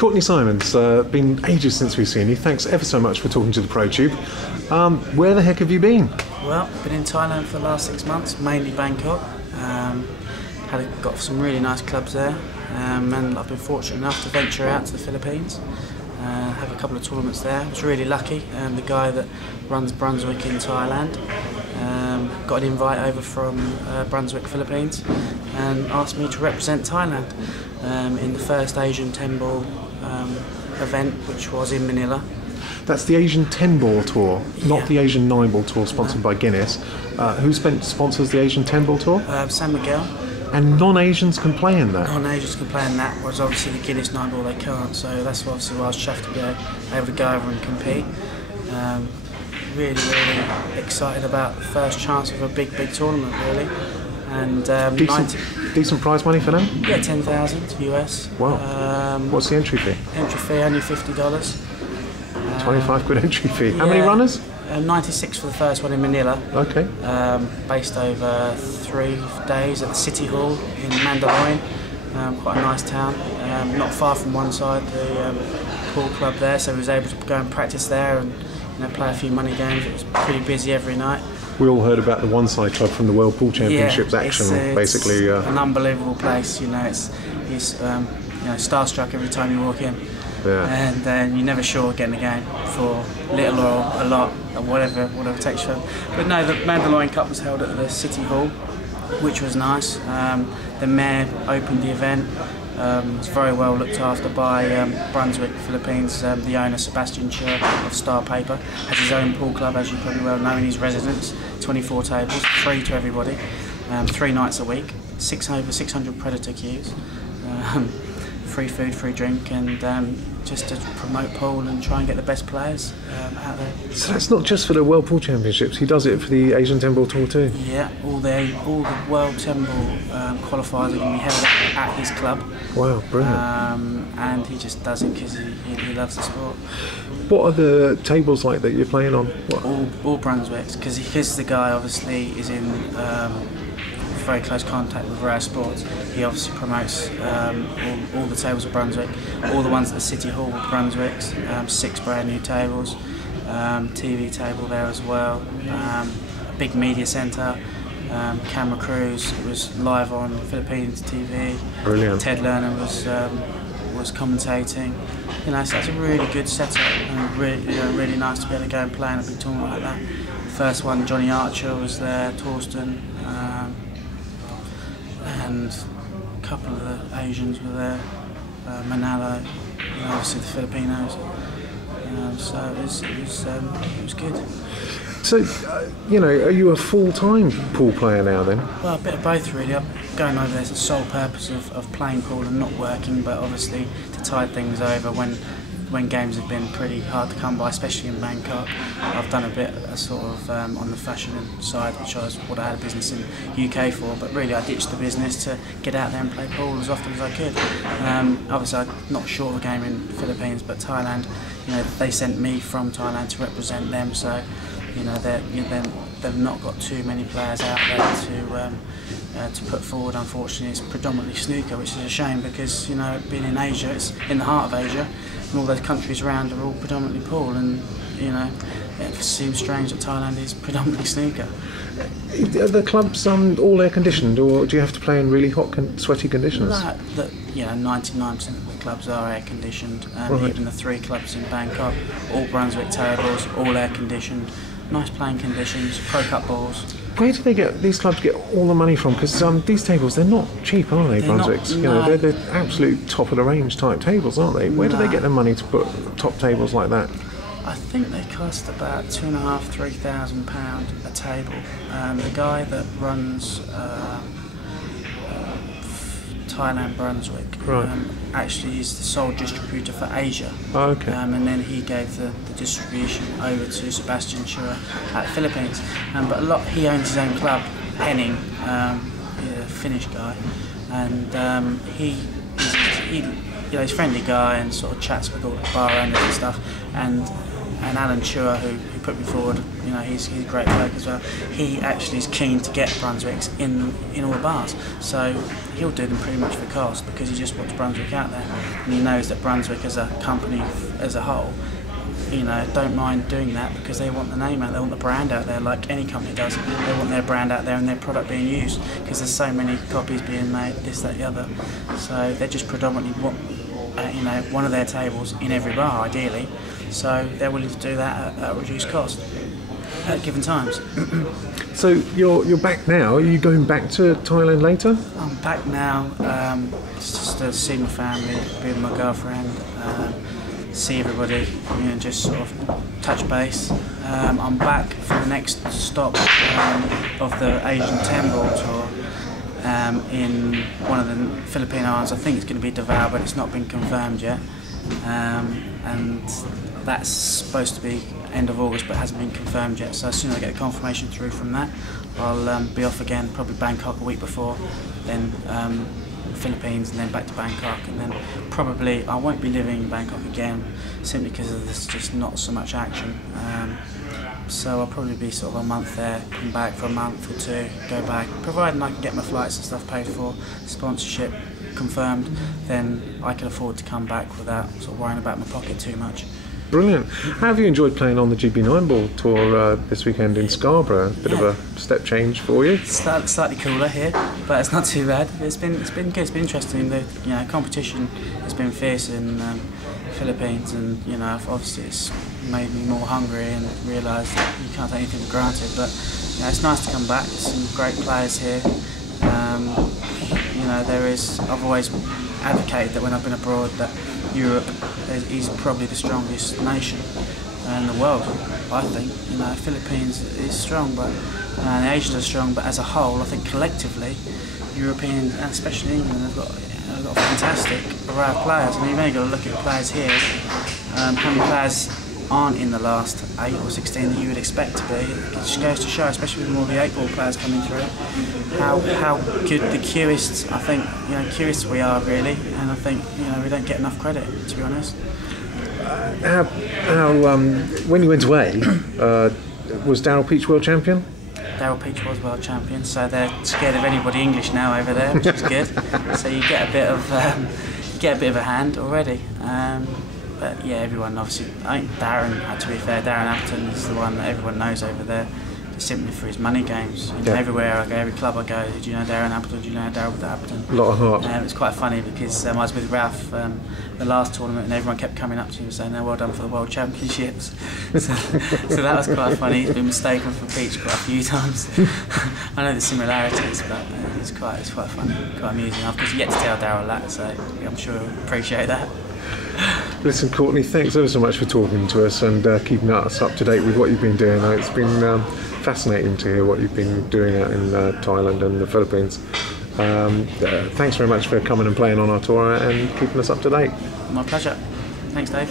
Courtney Symons, been ages since we've seen you. Thanks ever so much for talking to the ProTube. Where the heck have you been? Well, been in Thailand for the last 6 months, mainly Bangkok. Got some really nice clubs there, and I've been fortunate enough to venture out to the Philippines. Have a couple of tournaments there. I was really lucky. The guy that runs Brunswick in Thailand got an invite over from Brunswick, Philippines, and asked me to represent Thailand in the first Asian 10-ball event, which was in Manila. That's the Asian 10-ball tour, not Yeah. the Asian 9-ball tour sponsored by Guinness. Who sponsors the Asian 10-ball tour? San Miguel. And non-Asians can play in that? Non-Asians can play in that, whereas obviously the Guinness 9-ball they can't, so that's obviously why I was chuffed to be able to go over and compete. Really excited about the first chance of a big tournament, really. And decent prize money for them? Yeah, 10,000 US. Wow. What's the entry fee? Entry fee only $50. 25 quid entry fee. How many runners? 96 for the first one in Manila. Okay. Based over 3 days at the City Hall in Mandaluyong. Quite a nice town. Not far from one side, the pool club there, so we was able to go and practice there and play a few money games. It was pretty busy every night. We all heard about the one-side club from the World Pool Championships action, basically. It's an unbelievable place. It's starstruck every time you walk in. Yeah. And you're never sure getting a game for little or a lot, or whatever it takes you. But no, the Mandaluyong Cup was held at the City Hall, which was nice. The mayor opened the event. It's very well looked after by Brunswick, Philippines. The owner, Sebastian Chur of Star Paper, has his own pool club, as you probably well know, in his residence. 24 tables, free to everybody, 3 nights a week, over 600 predator queues. Free food, free drink, and just to promote pool and try and get the best players out there. So that's not just for the World Pool Championships, he does it for the Asian 10-ball tour too? Yeah, all the World 10-ball qualifiers are going to be held at his club. Wow, brilliant. And he just does it because he loves the sport. What are the tables like that you're playing on? All Brunswicks, because the guy obviously is in very close contact with Rare Sports. He obviously promotes all the tables of Brunswick, all the ones at the City Hall with Brunswicks, 6 brand new tables, TV table there as well, a big media centre, camera crews. It was live on Philippines TV. Brilliant. Ted Lerner was commentating. So it's a really good setup, and really nice to be able to go and play in a big tournament like that. First one, Johnny Archer was there, Torsten. And a couple of the Asians were there, Manalo, obviously the Filipinos. So it was good. So, are you a full-time pool player now then? Well, a bit of both really. I'm going over there for the sole purpose of playing pool and not working, but obviously to tide things over when games have been pretty hard to come by, especially in Bangkok. I've done a bit on the fashion side, which was what I had a business in UK for, but really I ditched the business to get out there and play pool as often as I could. Obviously I'm not short of a game in the Philippines, but Thailand, they sent me from Thailand to represent them, so they've not got too many players out there to put forward. Unfortunately, it's predominantly snooker, which is a shame because being in Asia, it's in the heart of Asia, and all those countries around are all predominantly pool, and it seems strange that Thailand is predominantly snooker. Are the clubs all air conditioned, or do you have to play in really hot, sweaty conditions? No, 99% of the clubs are air conditioned. Right. Even the 3 clubs in Bangkok, all Brunswick tables, all air conditioned. Nice playing conditions, Pro Cup balls. Where do these clubs get all the money from? Because these tables, they're not cheap, are they, Brunswicks? No. They're the absolute top of the range type tables, aren't they? Where do they get the money to put top tables like that? I think they cost about £2,500–3,000 a table. The guy that runs Thailand Brunswick actually is the sole distributor for Asia. Oh, okay. And then he gave the distribution over to Sebastian Chur at Philippines. But he owns his own club, Henning, a Finnish guy, and he's a friendly guy and sort of chats with all the bar owners and stuff. And Alan Chua, who put me forward. You know, he's a great bloke as well. He actually is keen to get Brunswicks in all the bars, so he'll do them pretty much for cost because he just wants Brunswick out there, and he knows that Brunswick as a company as a whole, you know, don't mind doing that because they want the name out, they want the brand out there, like any company does. They want their brand out there and their product being used because there's so many copies being made, this, that, the other. So they just predominantly want, you know, one of their tables in every bar, ideally. So they're willing to do that at reduced cost at given times. So you're back now. Are you going back to Thailand later? I'm back now. Just to see my family, be with my girlfriend. See everybody, you know, just sort of touch base. I'm back for the next stop of the Asian 10 Ball tour in one of the Philippine islands. I think it's going to be Davao, but it's not been confirmed yet. And that's supposed to be end of August, but hasn't been confirmed yet. So as soon as I get a confirmation through from that, I'll be off again, probably Bangkok a week before, then Philippines, and then back to Bangkok, and then probably I won't be living in Bangkok again simply because there's just not so much action. So I'll probably be sort of a month there, come back for a month or two, go back, providing I can get my flights and stuff paid for, sponsorship confirmed, then I can afford to come back without sort of worrying about my pocket too much. Brilliant. How have you enjoyed playing on the GB9 Ball tour this weekend in Scarborough? A bit of a step change for you. Slightly cooler here, but it's not too bad. It's been good. It's been interesting. The competition has been fierce in Philippines, and you know, obviously it's made me more hungry and realise that you can't take anything for granted. But you know, it's nice to come back. There's some great players here. You know, I've always advocated that when I've been abroad that Europe is probably the strongest nation in the world. I think, you know, Philippines is strong, but the Asians are strong. But as a whole, I think collectively, Europeans and especially England have got a fantastic array of players. And you've only got to look at the players here. How many players aren't in the last 8 or 16 that you would expect to be? It just goes to show, especially with more of the 8-ball players coming through, how good the curists, I think, you know, curious we are really, and I think, you know, we don't get enough credit, to be honest. When you went away, was Daryl Peach world champion? Daryl Peach was world champion, so they're scared of anybody English now over there, which is good. So you get a bit of a hand already. But yeah, everyone obviously. I think Darren, to be fair, Darren Appleton is the one that everyone knows over there, just simply for his money games. You know, everywhere I go, every club I go, did you know Darren Appleton? Do you know Darren Appleton? A lot of heart. It was quite funny because I was with Ralph the last tournament, and everyone kept coming up to him and saying, "No, well done for the World Championships." so that was quite funny. He's been mistaken for Peach quite a few times. I know the similarities, but it's quite funny, quite amusing. I've yet to tell Darryl that, so I'm sure he'll appreciate that. Listen, Courtney, thanks ever so much for talking to us and keeping us up to date with what you've been doing. It's been fascinating to hear what you've been doing out in Thailand and the Philippines. Thanks very much for coming and playing on our tour and keeping us up to date. My pleasure. Thanks, Dave.